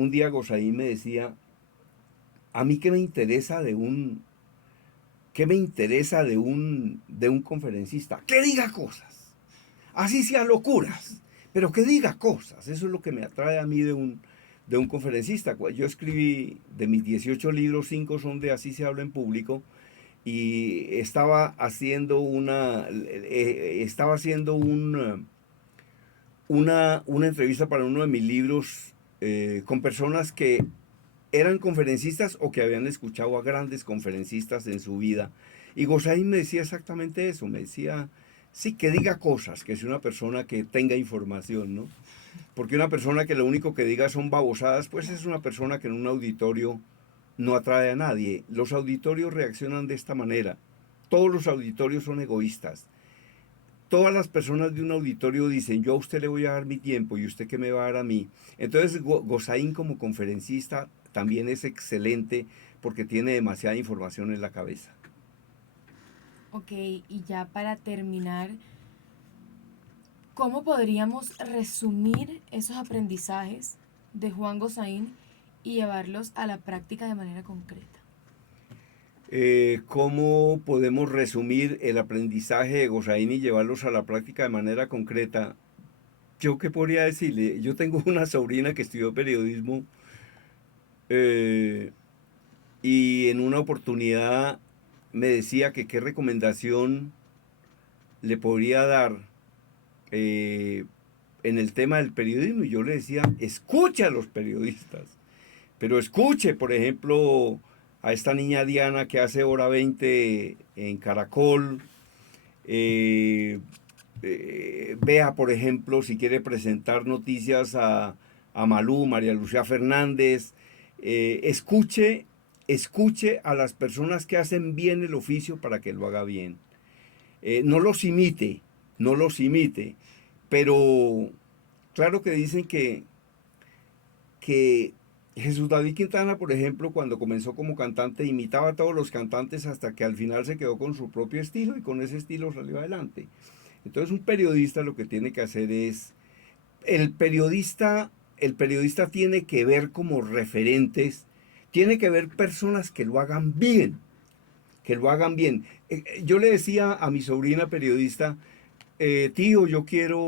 un día Gosaín me decía, a mí qué me interesa de un conferencista, que diga cosas, así sean locuras, pero que diga cosas, eso es lo que me atrae a mí de un conferencista. Yo escribí, de mis 18 libros, 5 son de Así se habla en público, y estaba haciendo una entrevista para uno de mis libros con personas que eran conferencistas o que habían escuchado a grandes conferencistas en su vida. Y Gosaín me decía exactamente eso, me decía, sí, que diga cosas, que sea una persona que tenga información, ¿no? Porque una persona que lo único que diga son babosadas, pues es una persona que en un auditorio no atrae a nadie. Los auditorios reaccionan de esta manera. Todos los auditorios son egoístas. Todas las personas de un auditorio dicen, yo a usted le voy a dar mi tiempo y usted qué me va a dar a mí. Entonces Gosaín como conferencista también es excelente porque tiene demasiada información en la cabeza. Ok, y ya para terminar, ¿cómo podríamos resumir esos aprendizajes de Juan Gosaín y llevarlos a la práctica de manera concreta? ¿Cómo podemos resumir el aprendizaje de Gosaín y llevarlos a la práctica de manera concreta? Yo qué podría decirle, yo tengo una sobrina que estudió periodismo eh, y en una oportunidad me decía que qué recomendación le podría dar eh, en el tema del periodismo, y yo le decía, escuche a los periodistas, pero escuche, por ejemplo, a esta niña Diana que hace hora 20 en Caracol, eh, vea, por ejemplo, si quiere presentar noticias a Malú, María Lucía Fernández, escuche, escuche a las personas que hacen bien el oficio para que lo haga bien. No los imite, no los imite, pero claro que dicen que Jesús David Quintana, por ejemplo, cuando comenzó como cantante, imitaba a todos los cantantes hasta que al final se quedó con su propio estilo y con ese estilo salió adelante. Entonces un periodista lo que tiene que hacer es, el periodista tiene que ver como referentes, tiene que ver personas que lo hagan bien, que lo hagan bien. Yo le decía a mi sobrina periodista, tío, yo quiero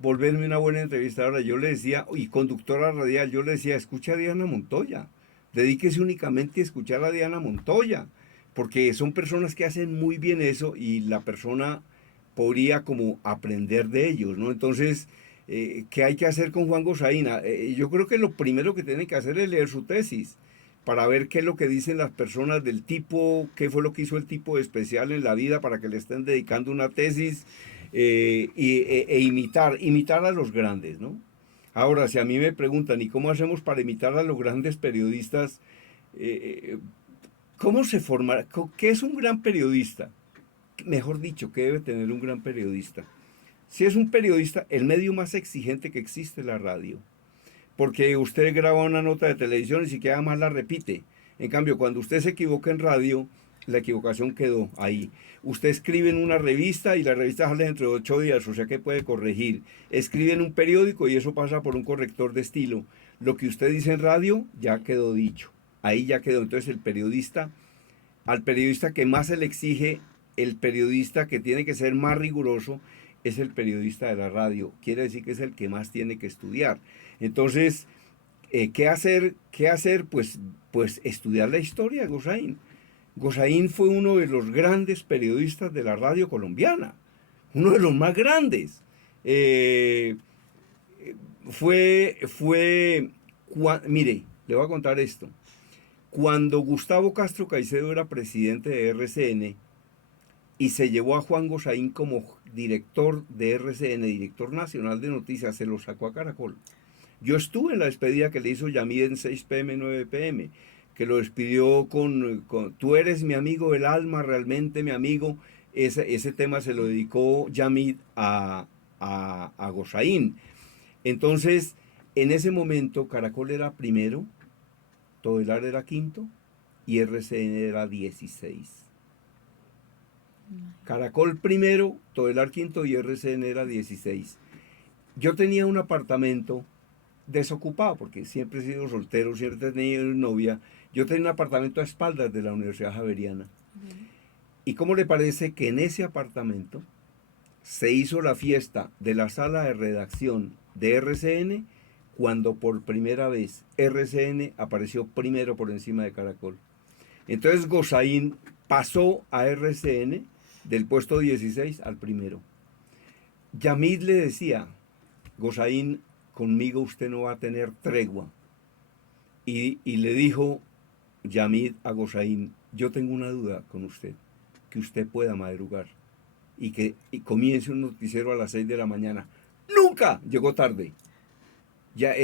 volverme una buena entrevistadora. Yo le decía, y conductora radial, yo le decía, escucha a Diana Montoya. Dedíquese únicamente a escuchar a Diana Montoya. Porque son personas que hacen muy bien eso y la persona podría como aprender de ellos, ¿no? Entonces, ¿qué hay que hacer con Juan Gosaína? Yo creo que lo primero que tiene que hacer es leer su tesis para ver qué es lo que dicen las personas del tipo, qué fue lo que hizo el tipo de especial en la vida para que le estén dedicando una tesis imitar a los grandes, ¿no? Ahora, si a mí me preguntan, ¿y cómo hacemos para imitar a los grandes periodistas? Eh, ¿Cómo se forma? ¿Qué es un gran periodista? Mejor dicho, ¿qué debe tener un gran periodista? Si es un periodista, el medio más exigente que existe es la radio. Porque usted graba una nota de televisión y si queda mal la repite. En cambio, cuando usted se equivoca en radio, la equivocación quedó ahí. Usted escribe en una revista y la revista sale dentro de 8 días, o sea que puede corregir. Escribe en un periódico y eso pasa por un corrector de estilo. Lo que usted dice en radio ya quedó dicho. Ahí ya quedó. Entonces al periodista que más se le exige, el periodista que tiene que ser más riguroso, es el periodista de la radio. Quiere decir que es el que más tiene que estudiar. Entonces, ¿qué hacer? ¿Qué hacer? Pues estudiar la historia de Gosaín. Gosaín fue uno de los grandes periodistas de la radio colombiana, uno de los más grandes. Eh, Mire, le voy a contar esto. Cuando Gustavo Castro Caicedo era presidente de RCN y se llevó a Juan Gosaín como director de RCN, director nacional de noticias, se lo sacó a Caracol. Yo estuve en la despedida que le hizo Yamid en 6 p.m., 9 p.m., que lo despidió tú eres mi amigo del alma, realmente mi amigo. Ese tema se lo dedicó Yamid a Gosaín. Entonces, en ese momento, Caracol era primero, Todelar era quinto y RCN era 16. Caracol primero, Todelar quinto y RCN era 16. Yo tenía un apartamento desocupado, porque siempre he sido soltero, siempre he tenido novia. Yo tenía un apartamento a espaldas de la Universidad Javeriana. Ok. ¿Y cómo le parece que en ese apartamento se hizo la fiesta de la sala de redacción de RCN cuando por primera vez RCN apareció primero por encima de Caracol? Entonces Gozaín pasó a RCN del puesto 16 al primero. Yamid le decía, Gozaín, conmigo usted no va a tener tregua. Y le dijo Yamid a Gozaín, yo tengo una duda con usted, que usted pueda madrugar y comience un noticiero a las 6 de la mañana. Nunca llegó tarde. Ya,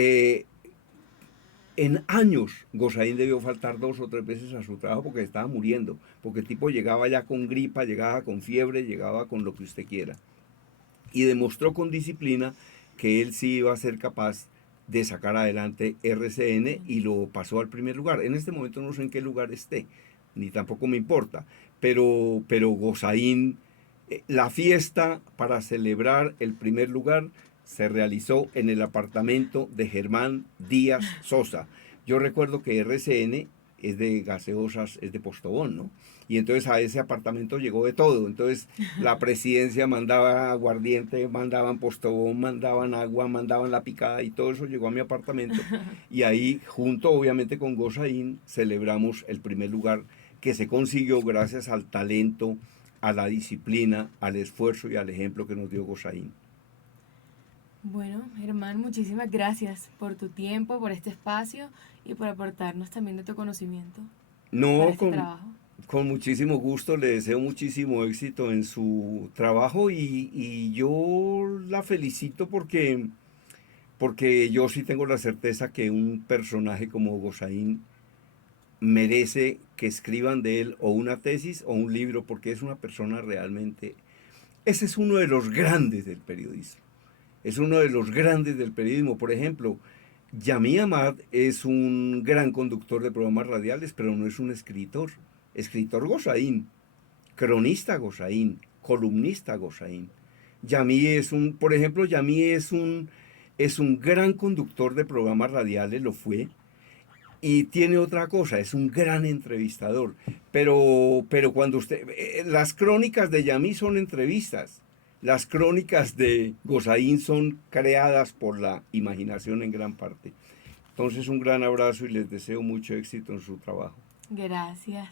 en años, Gozaín debió faltar 2 o 3 veces a su trabajo porque estaba muriendo. Porque el tipo llegaba ya con gripa, llegaba con fiebre, llegaba con lo que usted quiera. Y demostró con disciplina que él sí iba a ser capaz de sacar adelante RCN y lo pasó al primer lugar. En este momento no sé en qué lugar esté, ni tampoco me importa. Pero Gozaín, la fiesta para celebrar el primer lugar se realizó en el apartamento de Germán Díaz Sosa. Yo recuerdo que RCN es de gaseosas, es de Postobón, ¿no? Y entonces a ese apartamento llegó de todo. Entonces la presidencia mandaba aguardiente, mandaban Postobón, mandaban agua, mandaban la picada y todo eso llegó a mi apartamento. Y ahí, junto obviamente con Gozaín, celebramos el primer lugar que se consiguió gracias al talento, a la disciplina, al esfuerzo y al ejemplo que nos dio Gozaín. Bueno, Germán, muchísimas gracias por tu tiempo, por este espacio y por aportarnos también de tu conocimiento para No, este trabajo. con muchísimo gusto, le deseo muchísimo éxito en su trabajo y yo la felicito porque yo sí tengo la certeza que un personaje como Gozaín merece que escriban de él o una tesis o un libro porque es una persona realmente... Ese es uno de los grandes del periodismo. Es uno de los grandes del periodismo. Por ejemplo, Yami Amad es un gran conductor de programas radiales, pero no es un escritor. Escritor Gozaín, cronista Gozaín, columnista Gozaín. Yami es un, por ejemplo, Yami es un gran conductor de programas radiales, lo fue, y tiene otra cosa, es un gran entrevistador. Pero cuando usted, las crónicas de Yami son entrevistas, las crónicas de Gozaín son creadas por la imaginación en gran parte. Entonces un gran abrazo y les deseo mucho éxito en su trabajo. Gracias.